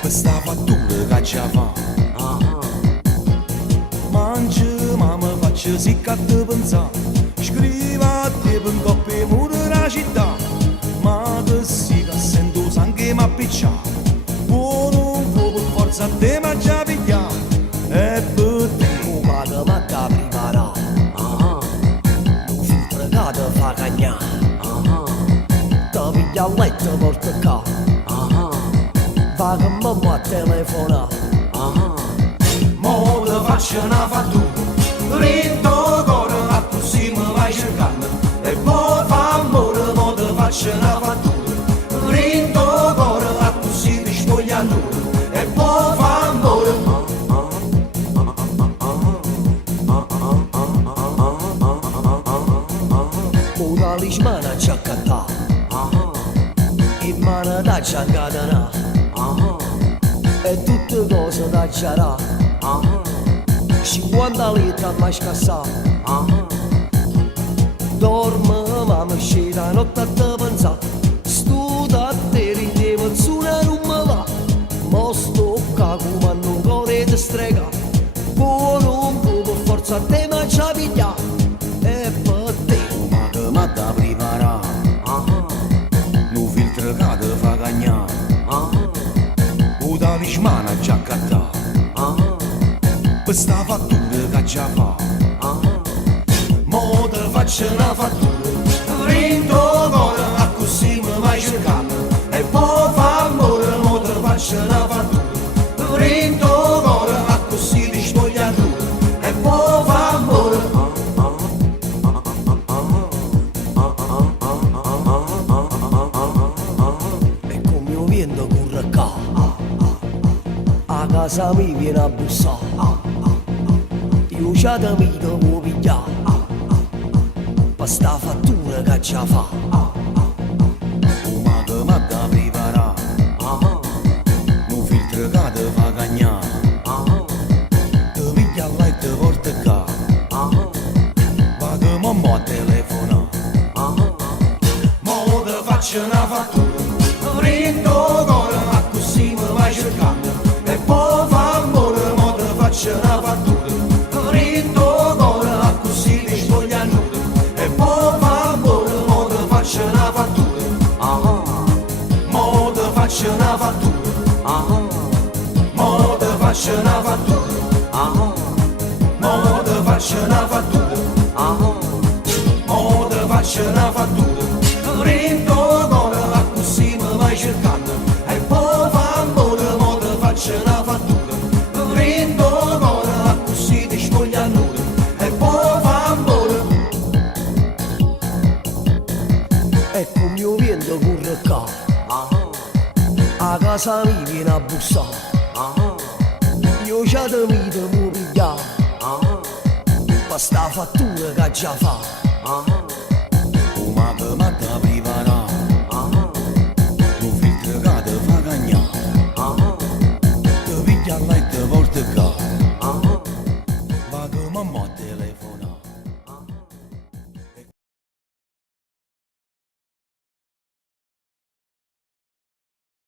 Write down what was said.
Questa fattura che ci fa Mangi ma mi faccio sicca di pensare Scriva a te per un coppo e muro della città Ma che si che sento sangue ma piccia Buono un po' per forza a te ma già piglia E per te ma che manca prima un filtro che ti fa cagnare ti piglia a letto e porta qua va che mamma a telefonare Mo te faccio una fattura Rinto cuore a così mi vai cercando E poi fa amore mo te faccio una fattura Rinto cuore a così ti spogliando E poi fa amore un talismana ci accattà in mano da ci accadena e tutte cose da c'era 50 litri a mai scassare dormo ma mi sceta notte a te pensare sto da te ridevo zuna non me va mo sto qua come un cuore di strega buono un po' per forza a te ma ci piglia e per te Ma te ma da prepara Nu filtro che te fa cagnare U talismana ci accattà Questa fattura che ci fa Mo te faccio una fattura Rinto cuore a così mi vai cercando E poi fa amore mo te faccio una fattura Rinto cuore a così ti spoglia tu E poi fa amore e come io viendo corre qua a casa mi viene a bussare io già da mi devo pigliare per sta fattura che ci fa Ma te ma da prepara Nu filtro che te fa cagnare Te piglia là e te porta qua Va che mamma a telefona Mo te faccio una fattura Rinto cuore a così mi vai cercando E poi fa amore mo te faccio una fattura Rinto cuore a così ti spoglia nudo E poi fa amore mo te faccio una fattura Mo te faccio una fattura Mo te faccio una fattura Mo te faccio una fattura Mo te faccio una fattura Rinto cuore a così mi vai cercando E poi fa amore mo te faccio una fattura Rinto cuore a così ti spoglia nudo E poi fa amore e come io viendo corre qua a casa mi viene a bussare io già da mi devo pigliare per sta fattura che ci fa Ma te ma da prepara Nu filtro che te fa cagnare Te piglia là e te porta qua Va che mamma a